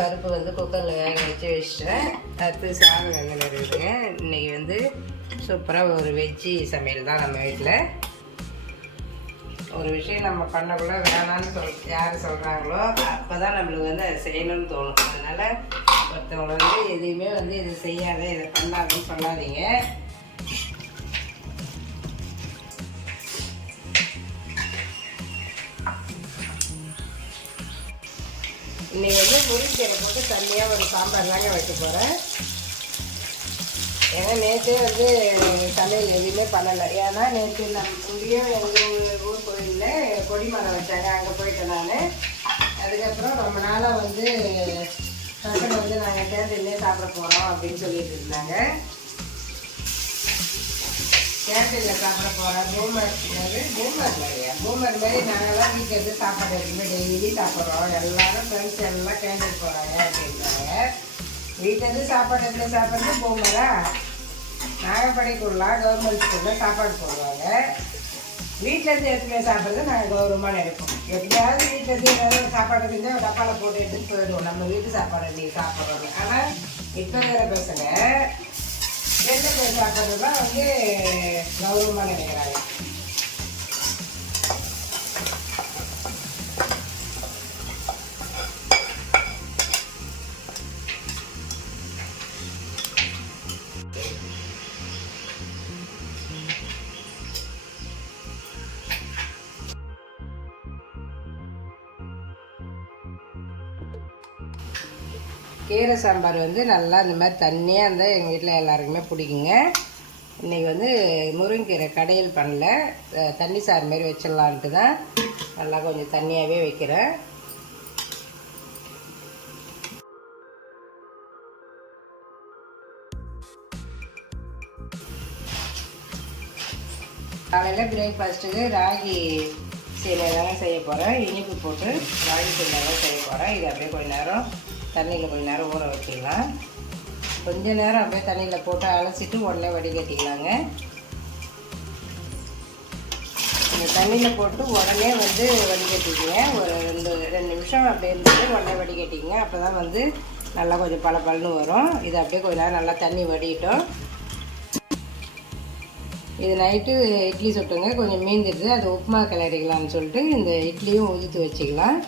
பருப்பு வந்து குக்கரில் வேக வச்சுட்டேன். அடுத்து சாதம் வெங்காயம் இருக்குதுங்க. இன்றைக்கி வந்து சூப்பராக ஒரு வெஜ்ஜி சமையல் தான். நம்ம வீட்டில் ஒரு விஷயம் நம்ம பண்ணக்குள்ள வேணான்னு யார் சொல்கிறாங்களோ அப்போ தான் நம்மளுக்கு வந்து அதை செய்யணும்னு தோணும். அதனால் ஒருத்தவங்களை வந்து எதையுமே வந்து இது செய்யாத இதை பண்ணாதுன்னு சொல்லாதீங்க. இன்றைக்கி வந்து முருங்கைக்கீரை போட்டு தனியாக ஒரு சாம்பார் தாங்க வைக்க போகிறேன். ஏன்னா நேற்றே வந்து சமையல் எதுவுமே பண்ணலை. ஏன்னா நேற்று நம்ம இங்கேயும் எங்கள் ஊர் கோயிலில் கொடிமரம் வச்சாங்க, அங்கே போயிட்டேன் நான். அதுக்கப்புறம் ரொம்ப நாளாக வந்து பசங்க வந்து நாங்கள் கேன்டீன்லேயே சாப்பிட போகிறோம் அப்படின்னு சொல்லிட்டு இருந்தாங்க. கேன்டீனில் சாப்பிட போகிறோம் பூமர் மாதிரி நாங்கள்லாம் வீட்டில் இருந்து சாப்பாடு எடுத்துமே டெய்லி சாப்பிட்றோம். எல்லோரும் ஃப்ரெண்ட்ஸ் எல்லாம் கேன்டீன் போகிறாங்க அப்படின்றாங்க. வீட்டிலேருந்து சாப்பாடு எடுத்து சாப்பிட்றது பூமரா? நாகப்படைக்குள்ளா கவர்மெண்ட் ஸ்கூலில் சாப்பாடு போடுவாங்க. வீட்டிலேருந்து எடுத்துமே சாப்பிட்றது நாங்கள் கௌரவமாக நினைப்போம். எப்படியாவது வீட்டிலேருந்து ஏதாவது சாப்பாடு செஞ்சால் டப்பாவில் போட்டு எடுத்துகிட்டு போயிடுவோம், நம்ம வீட்டு சாப்பாடு நீங்கள் சாப்பிட்றோம். ஆனால் இப்போ வேறு பசங்க வெளில போய் சாப்பிட்றது தான் வந்து கௌரவமாக நினைக்கிறாங்க. கீரை சாம்பார் வந்து நல்லா இந்த மாதிரி தண்ணியாக இருந்தால் எங்கள் வீட்டில் எல்லாருக்குமே பிடிக்குங்க. இன்றைக்கி வந்து முருங்கீரை கடையில் பண்ணல, தண்ணி சாறு மாரி வச்சிடலான்ட்டு தான் நல்லா கொஞ்சம் தண்ணியாகவே வைக்கிறேன். காலையில் பிரேக்ஃபாஸ்ட்டுக்கு ராகி சேமியா செய்ய போகிறேன். இனிப்பு போட்டு ராகி சேமியா செய்ய போகிறேன். இது அப்படியே கொஞ்சம் நேரம் தண்ணியில் கொஞ்சம் நேரம் ஊற வச்சிக்கலாம். கொஞ்சம் நேரம் அப்படியே தண்ணியில் போட்டு அலசிட்டு உடனே வடிகட்டிக்கலாங்க. இந்த தண்ணியில் போட்டு உடனே வந்து வடிகட்டிக்கங்க. ஒரு ரெண்டு நிமிஷம் அப்படியே இருந்துட்டு உடனே வடிகட்டிக்கங்க. அப்போ தான் வந்து நல்லா கொஞ்சம் பளபளன்னு வரும். இது அப்படியே கொஞ்சம் நேரம் நல்லா தண்ணி வடிட்டோம். இது நைட்டு இட்லி சுட்டுங்க, கொஞ்சம் மீந்துடுது, அது உப்புமா கிளறிக்கலாம்னு சொல்லிட்டு இந்த இட்லியும் உதுத்து வச்சுக்கலாம்.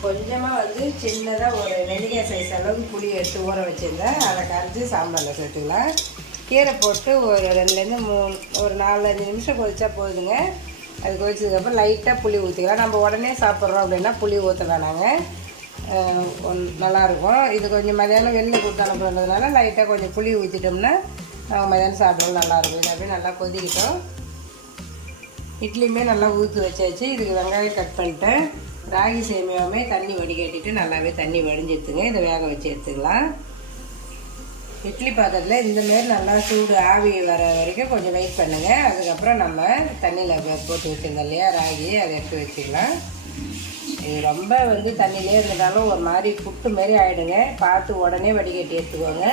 கொஞ்சமாக வந்து சின்னதாக ஒரு நெல்லிக்காய் சைஸ் அளவுக்கு புளி எடுத்து ஊற வச்சுருந்தேன். அதை கரைச்சி சாம்பாரில் சேர்த்துக்கலாம். கீரை போட்டு ஒரு 2-3 ஒரு 4-5 நிமிஷம் கொதிச்சா போதுங்க. அது கொதிச்சதுக்கப்புறம் லைட்டாக புளி ஊற்றிக்கலாம். நம்ம உடனே சாப்பிட்றோம் அப்படின்னா புளி ஊற்ற வேணாங்க, நல்லாயிருக்கும். இது கொஞ்சம் மதியானம் வெளில கொடுத்து அனுப்புறதுனால லைட்டாக கொஞ்சம் புளி ஊற்றிட்டோம்னா நம்ம மதியானம் சாப்பிட்றோம், நல்லாயிருக்கும். இது அப்படியே நல்லா கொதிக்கிட்டோம். இட்லியுமே நல்லா ஊற்றி வச்சாச்சு. இதுக்கு வெங்காயம் கட் பண்ணிட்டேன். ராகி சேமியாவுமே தண்ணி வடிகட்டிட்டு நல்லாவே தண்ணி வடிஞ்செடுத்துங்க. இதை வேக வச்சு எடுத்துக்கலாம். இட்லி பாத்திரத்தில் இந்தமாரி நல்லா சூடு ஆவி வர வரைக்கும் கொஞ்சம் வெயிட் பண்ணுங்கள். அதுக்கப்புறம் நம்ம தண்ணியில் போட்டு வச்சுருந்தோம் இல்லையா ராகி, அதை எடுத்து வச்சுக்கலாம். இது ரொம்ப வந்து தண்ணியிலே இருந்ததாலும் ஒரு மாதிரி புட்டு மாரி ஆகிடுங்க. பார்த்து உடனே வடிகட்டி எடுத்துக்கோங்க.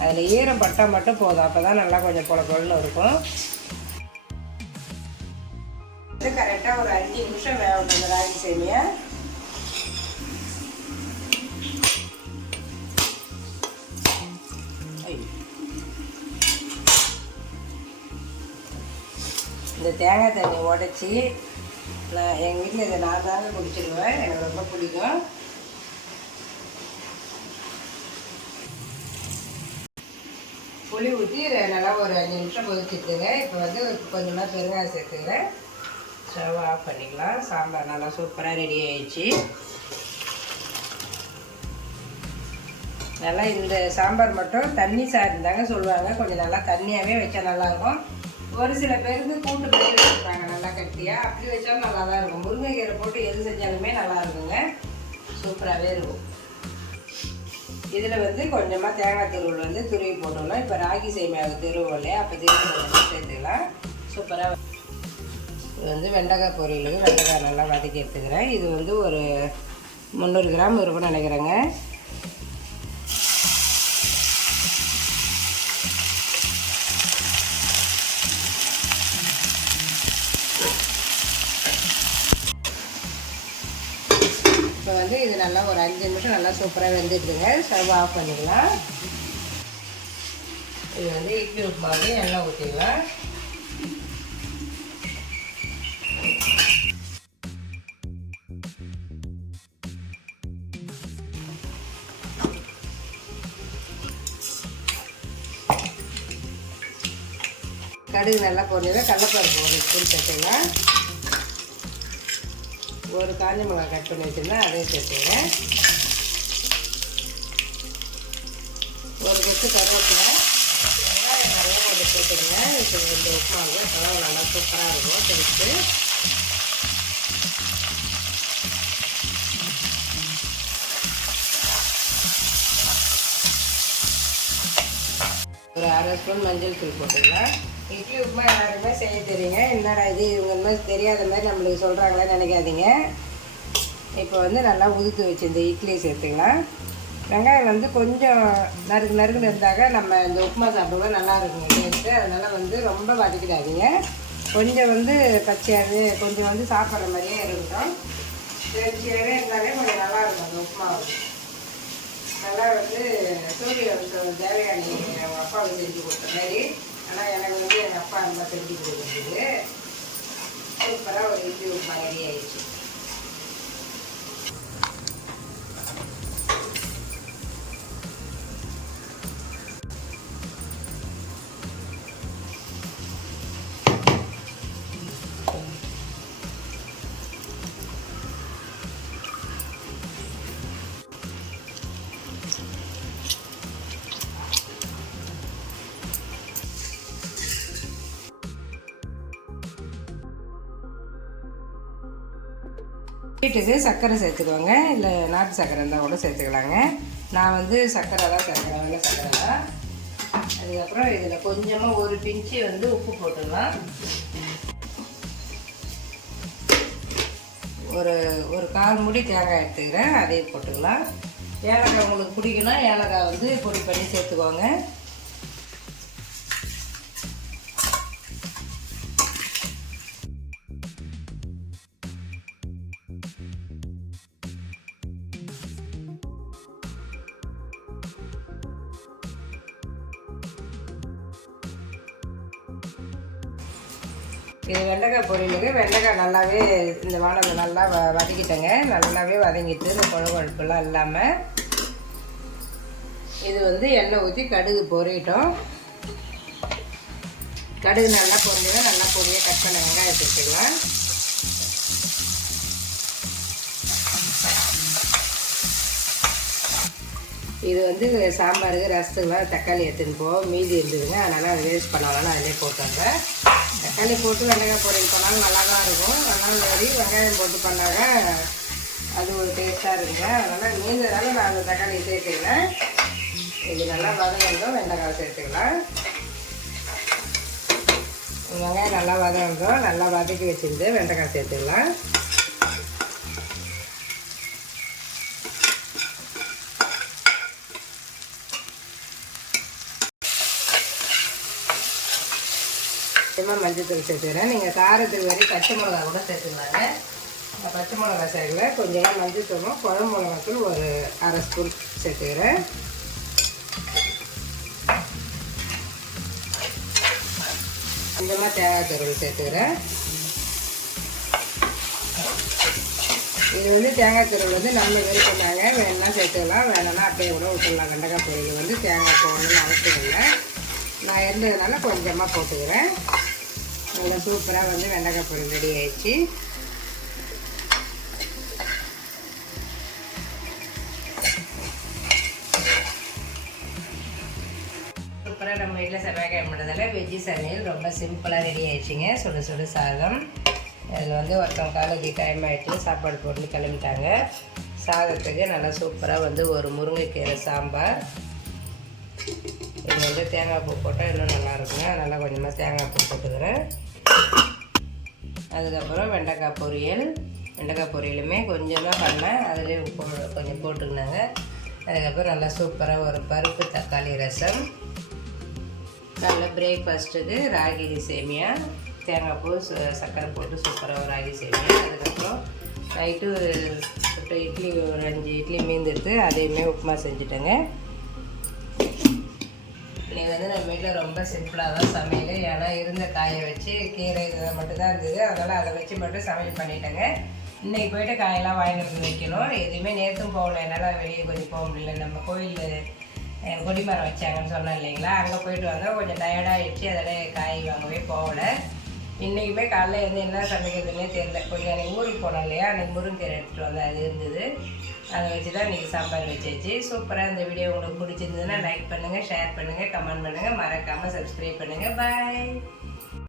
அதில் ஈரம் பட்டால் மட்டும் போதும், அப்போ தான் நல்லா கொஞ்சம் பொலன்னு இருக்கும். இது கரெக்டாக ஒரு 5 நிமிஷம் வேகணும் இந்த ராகி சேமியா. இந்த தேங்காய் தண்ணி உடச்சி நான் எங்கள் வீட்டில் இதை நான் தாங்க குடிச்சிடுவேன், எனக்கு ரொம்ப பிடிக்கும். புளி ஊற்றி நல்லா ஒரு 5 நிமிஷம் கொதிச்சுட்டுங்க. இப்போ வந்து கொஞ்சமாக பெருங்காயம் சேர்த்துக்கிறேன். ஸ்டவ் ஆஃப் பண்ணிக்கலாம். சாம்பார் நல்லா சூப்பராக ரெடி ஆயிடுச்சு. நல்லா இந்த சாம்பார் மட்டும் தண்ணி சார்ந்தாங்க சொல்லுவாங்க, கொஞ்சம் நல்லா தண்ணியாகவே வச்சா நல்லாயிருக்கும். ஒரு சில பேருக்கு கூட்டு போய் வச்சுருப்பாங்க நல்லா கட்டியாக, அப்படி வச்சாலும் நல்லா தான் இருக்கும். முருங்கைக்கீரை போட்டு எது செஞ்சாலுமே நல்லா இருக்குங்க, சூப்பராகவே இருக்கும். இதில் வந்து கொஞ்சமாக தேங்காய் துருவல் வந்து துருவி போட்டோம்னா, இப்போ ராகி சேமியாவுக்கு துருவோம் இல்லையா, அப்போ துருவி சேர்த்துக்கலாம். சூப்பராக. இது வந்து வெண்டைக்காய் பொரியலுக்கு வெண்டைக்காய் நல்லா வதக்கி எடுத்துக்கிறேன். இது வந்து ஒரு 300 கிராம் இருக்கும்னு நினைக்கிறேங்க. இது நல்லா ஒரு 5 நிமிஷம் நல்லா சூப்பராக வெந்துட்டுருங்க. ஸ்டவ் ஆஃப் பண்ணிக்கலாம். இது வந்து இட்லி உப்புமாவுக்கு எண்ணெய் ஊற்றிக்கலாம். கடுகு நல்லா போடுங்க. கடலைப்பருப்பு ஒரு ஸ்பூன் சேர்த்துக்கலாம். ஒரு காஞ்ச மிளகாய் கட் பண்ணி வச்சுருந்தா அதையும் சேர்த்துங்க. ஒரு கொத்து கருவேப்பிலை, வெங்காயம் நல்லா கொஞ்சம் சேர்த்துங்க. இப்போ இந்த உப்புமாவுக்கு கலவை நல்லா சூப்பராக இருக்கும் டேஸ்ட்டு. ஒரு 1/2 ஸ்பூன் மஞ்சள் தூள் போட்டுக்கலாம். இட்லி உப்புமா எல்லாருமே செய்ய தெரியுங்க. என்னடா இது இவங்க மாதிரி தெரியாத மாதிரி நம்மளுக்கு சொல்கிறாங்களேன்னு நினைக்காதீங்க. இப்போ வந்து நல்லா உதுத்து வச்சு இந்த இட்லியை சேர்த்துக்கலாம். வெங்காயம் வந்து கொஞ்சம் நறுக்குன்னு இருந்தாக்க நம்ம இந்த உப்புமா சாப்பிடுவோம் நல்லா இருக்குங்க டேஸ்ட்டு. அதனால் வந்து ரொம்ப வதக்கிடாதீங்க. கொஞ்சம் வந்து பச்சையாகவே கொஞ்சம் வந்து சாப்பிட்ற மாதிரியே இருக்கட்டும். பச்சையாகவே இருந்தாலே கொஞ்சம் நல்லாயிருக்கும் அந்த உப்புமா. நல்லா வந்து சூரிய தேவையானி அவங்க அப்பாவுக்கு செஞ்சு கொடுத்த மாதிரி. ஆனால் எனக்கு வந்து எங்கள் அப்பா அம்மா செஞ்சு கொடுக்குறது சூப்பராக ஒரு இட்லி உப்புமா ரெடி ஆயிடுச்சு. வீட்டுக்கு சர்க்கரை சேர்த்துக்குவாங்க, இல்லை நாட்டு சர்க்கரை இருந்தால் கூட சேர்த்துக்கலாங்க. நான் வந்து சர்க்கரை தான் சேர்க்குறேன், வெள்ளை சர்க்கரை தான். அதுக்கப்புறம் இதில் கொஞ்சமாக ஒரு பிஞ்சு வந்து உப்பு போட்டுக்கலாம். ஒரு 1/4 மூடி தேங்காய் எடுத்துக்கிறேன், அதையும் போட்டுக்கலாம். ஏலக்காய் உங்களுக்கு பிடிக்குன்னா ஏலக்காய் வந்து பொடி பண்ணி சேர்த்துக்கோங்க. இது வெண்டைக்காய் பொரியலுக்கு வெண்டைக்காய் நல்லாவே இந்த வானல் நல்லா வதக்கிட்டேங்க. நல்லாவே வதங்கிட்டு இந்த குழம்புலாம் இல்லாமல் இது வந்து எண்ணெய் ஊற்றி கடுகு பொரியட்டும். கடுகு நல்லா பொரிஞ்சு நல்லா பொரியாக கட் பண்ண வெங்காயம் சேர்த்துக்கலாம். இது வந்து சாம்பாருக்கு ரசத்துக்குலாம் தக்காளி எடுத்துன்னு போவோம் மீதி இருந்ததுங்க. அதனால் அதை வேஸ்ட் பண்ணாலும் அதிலே போட்டாங்க. தக்காளி போட்டு வெங்காயம் பொரியல் பண்ணாலும் நல்லா தான் இருக்கும். அதனால் மாதிரி வெங்காயம் போட்டு பண்ணாங்க அது ஒரு டேஸ்ட்டாக இருக்குங்க. அதனால் மீந்ததால நான் அந்த தக்காளி சேர்த்துக்கிறேன். இது நல்லா வதங்கணும். வெண்டைக்காய் சேர்த்துக்கலாம். வெங்காயம் நல்லா வதங்கணும். நல்லா வதக்கி வச்சுருந்து வெண்டைக்காய் சேர்த்துக்கலாம். மஞ்சள் தூள் சேர்த்துக்கிறேன். நீங்கள் காரத்துக்கு வரை பச்சை மிளகா கூட சேர்த்துக்கலாங்க. பச்சை மிளகா சேர்க்கல, கொஞ்சமாக மஞ்சள் தூளும் குழம்பு மிளகாத்தூள் ஒரு 1/2 ஸ்பூன் சேர்த்துக்கிறேன். கொஞ்சமாக தேங்காய் துருவல் சேர்த்துக்கிறேன். இது வந்து தேங்காய் துருவல் வந்து நம்ம விருப்பமாங்க, வேணும்னா சேர்த்துக்கலாம், வேணும்னா அப்படியே கூட விட்டுடலாம். வெண்டைக்காய் பொரியல் வந்து தேங்காய் போடணும்னு அவசியம் இல்லை. நான் இருந்ததுனால கொஞ்சமாக போட்டுக்கிறேன். நல்லா சூப்பராக வந்து வெண்டைக்காய் பொரியல் ரெடி ஆயிடுச்சு. சூப்பராக நம்ம வீட்டில் செவ்வாய்க்கிழமை பண்ணுறதால வெஜ்ஜி சமையல் ரொம்ப சிம்பிளாக ரெடி ஆயிடுச்சுங்க. சுடு சுடு சாதம். அதில் வந்து ஒருத்தவங்க காலேஜ் டைம் ஆகிட்டு சாப்பாடு போட்டு கிளம்பிட்டாங்க. சாதத்துக்கு நல்லா சூப்பராக வந்து ஒரு முருங்கைக்கீரை சாம்பார். இது வந்து தேங்காய் பூ போட்டால் இன்னும் நல்லாயிருக்குங்க. அதனால் கொஞ்சமாக தேங்காய் பூ போட்டுக்கிறேன். அதுக்கப்புறம் வெண்டைக்காய் பொரியல். வெண்டைக்காய் பொரியலுமே கொஞ்சமாக பண்ணேன், அதுலேயே கொஞ்சம் போட்டுக்கினாங்க. அதுக்கப்புறம் நல்லா சூப்பராக ஒரு பருப்பு தக்காளி ரசம். நல்ல பிரேக்ஃபாஸ்ட்டுக்கு ராகி சேமியா, தேங்காய் பூ சர்க்கரை போட்டு சூப்பராக ஒரு ராகி சேமியா. அதுக்கப்புறம் நைட்டு சுட்ட இட்லி ஒரு 5 இட்லி மீந்துடுத்து அதையுமே உப்புமா செஞ்சுட்டேங்க. இன்றைக்கி வந்து நம்ம வீட்டில் ரொம்ப சிம்பிளாக தான் சமையல். ஏன்னா இருந்த காயை வச்சு கீரை இதை மட்டும்தான் இருந்தது, அதனால் அதை வச்சு மட்டும் சமையல் பண்ணிட்டேங்க. இன்றைக்கி போய்ட்டு காயெல்லாம் வாங்கிட்டு வந்து வைக்கணும். எதுவுமே நேரத்தும் போகல, என்னால் வெளியே கொஞ்சம் போக முடியல. நம்ம கோயில் கொடிமரம் வச்சாங்கன்னு சொன்னேன் இல்லைங்களா, அங்கே போயிட்டு வந்தால் கொஞ்சம் டயர்டாகிடுச்சு, அதில் காய் வாங்கவே போகல. இன்றைக்குமே காலையில் வந்து என்ன சமைக்கிறதுனே தெரியல. கொஞ்சம் அன்றைக்கி ஊருக்கு போனோம் இல்லையா, அன்றைக்கி முருங்கீரை எடுத்துகிட்டு வந்தேன், அது இருந்தது. அதை வச்சு தான் இன்றைக்கி சாம்பார் வச்சாச்சு. சூப்பராக இந்த வீடியோ உங்களுக்கு பிடிச்சிருந்ததுன்னா லைக் பண்ணுங்கள், ஷேர் பண்ணுங்கள், கமெண்ட் பண்ணுங்கள், மறக்காமல் சப்ஸ்கிரைப் பண்ணுங்கள். பாய்.